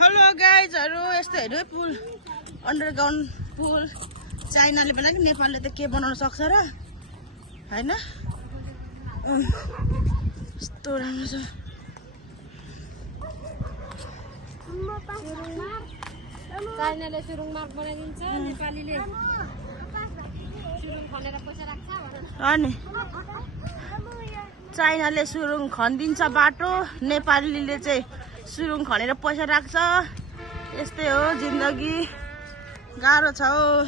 Hello गाइजहरु, यस्तो हेर्नु पुल underground पुल चाइनाले पनि नेपालले त के बनाउन सक्छ र हैन। यस्तो राम्रो छ। चाइनाले सुरुङ मार्ग बनाइदिन्छ, नेपालीले सुरुङ खनेर पैसा राख्छ भनेर। अनि चाइनाले सुरुङ खनिदिन्छ बाटो, नेपालीले चाहिँ सुरुङ खनेर पैसा राख्छ। यस्तै हो जिन्दगी, गाह्रो छ हो।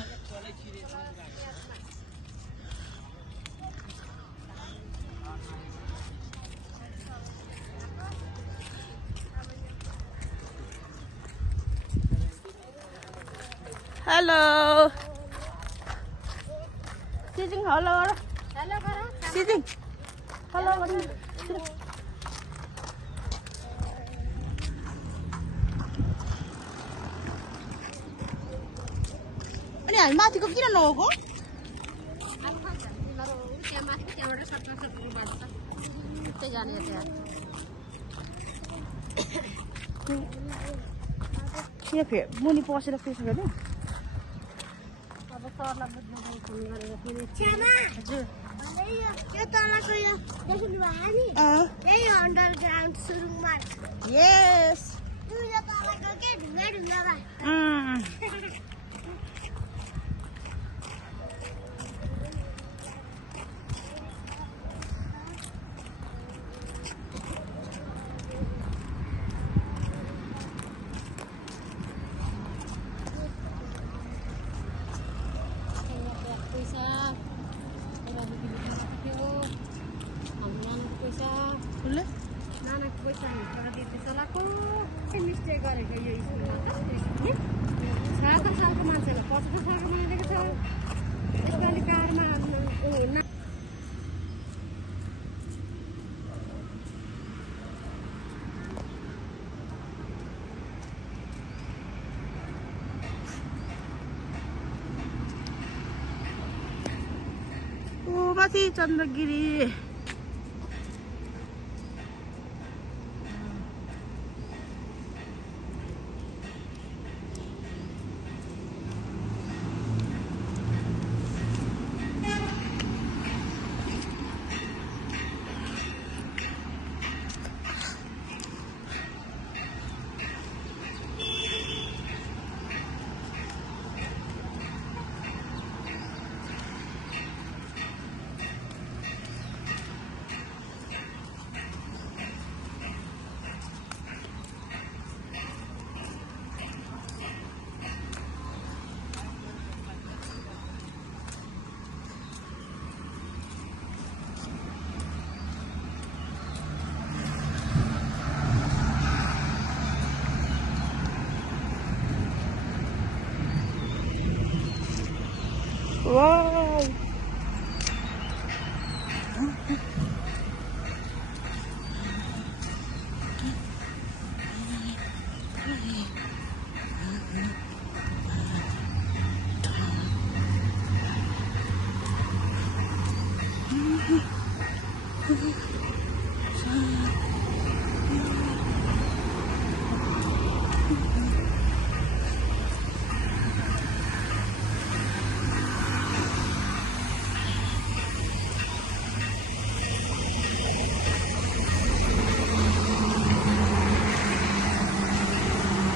हेलो सिजिङ, हेलो हेलो गर सिजिङ, हेलो गर्नु। अनि हामी माथिको किन नगएको? त्यहाँ माथि त्यहाँबाट सट्टा जान्छ त्यही जाने त्यहाँ। यहाँ फेरि मुनि पसेर फेरि गर्नु। अब सरलाई बुझ्नु फोन गरेर फेरि हजुर यो तलको यो देख्नु भयो नि, यही अन्डरग्राउन्ड सुरुङ मार्ग। यस यो तलको के ढुङ्गा ढुङ्गा भा। पैसा पैसा उसले नानाको पैसा तर त्यति चलाएको मिस्टेक गरेको यो स्कुलमा त 70 सालको मान्छेलाई 75 सालको बनाइदिएको छ। यसपालि कारमा माथि चन्द्रगिरी। Wow.